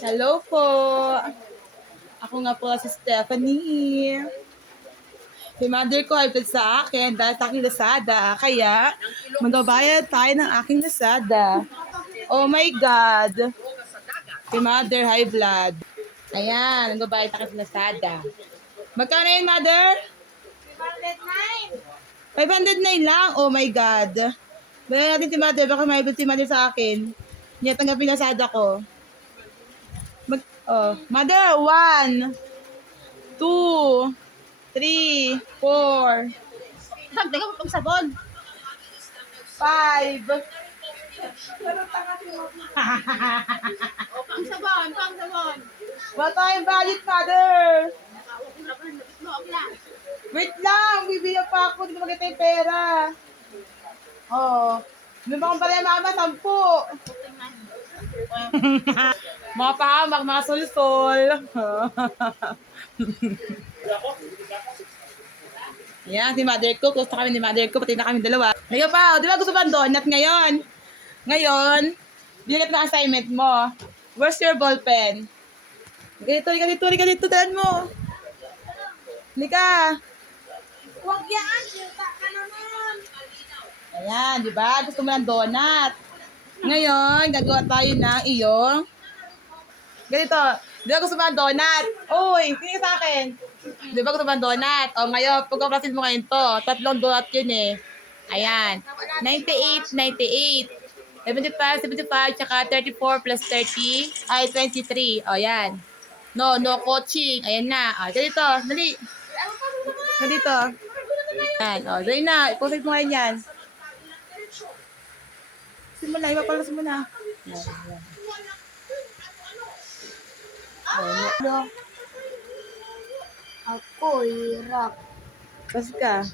Hello po. Ako nga po si Stephanie. Si mother ko ay sa akin dahil sa aking Lazada. Kaya, magbabayad tayo ng aking Lazada. Oh my God. Si mother high blood. Ayan, magbabayad tayo sa Lazada. Magkano yun, mother? 509 lang? Oh my God. Bayan natin si mother. Baka may si mother sa akin. Niya tanggapin Lazada ko. Mother, 1, 2, 3, 4, Dagdagan mo pang sabon. 5. O, pang sabon, pang sabon. Wala tayong budget, mother. Okay lang. Wait lang, bibili pa ako. Hindi ko magkita yung pera. Oh. May bang pala mama, 10. Mga pahamak, mga sulsol. Ayan, si mother ko. Gusto kami ni mother ko. Pati na kami dalawa. Ngayon pa, di ba gusto ba ang donut ngayon? Ngayon, bigat na assignment mo. Where's your ballpen? Ganito, daan mo. Nika. Huwag yan. Silta ka naman. Ayan, di ba? Gusto mo ng donut. Ngayon, gagawa tayo ng iyong ganito. Di ba gusto mo ng donut? Uy, tingin sa akin. Di ba gusto mo ng donut? O ngayon, pagkaprasin mo ngayon to. 3 donut yun eh. Ayan. 98, 98. 75, 75, tsaka 34 plus 30 ay 23. O, yan. No coaching. Ayan na. O, dito. Dali. Dito. Ayan. O, dali na. Iposit mo ngayon yan. Simula. Ipapalas mo na. Ayan. Ayan. Ako, hirap. Bas ka.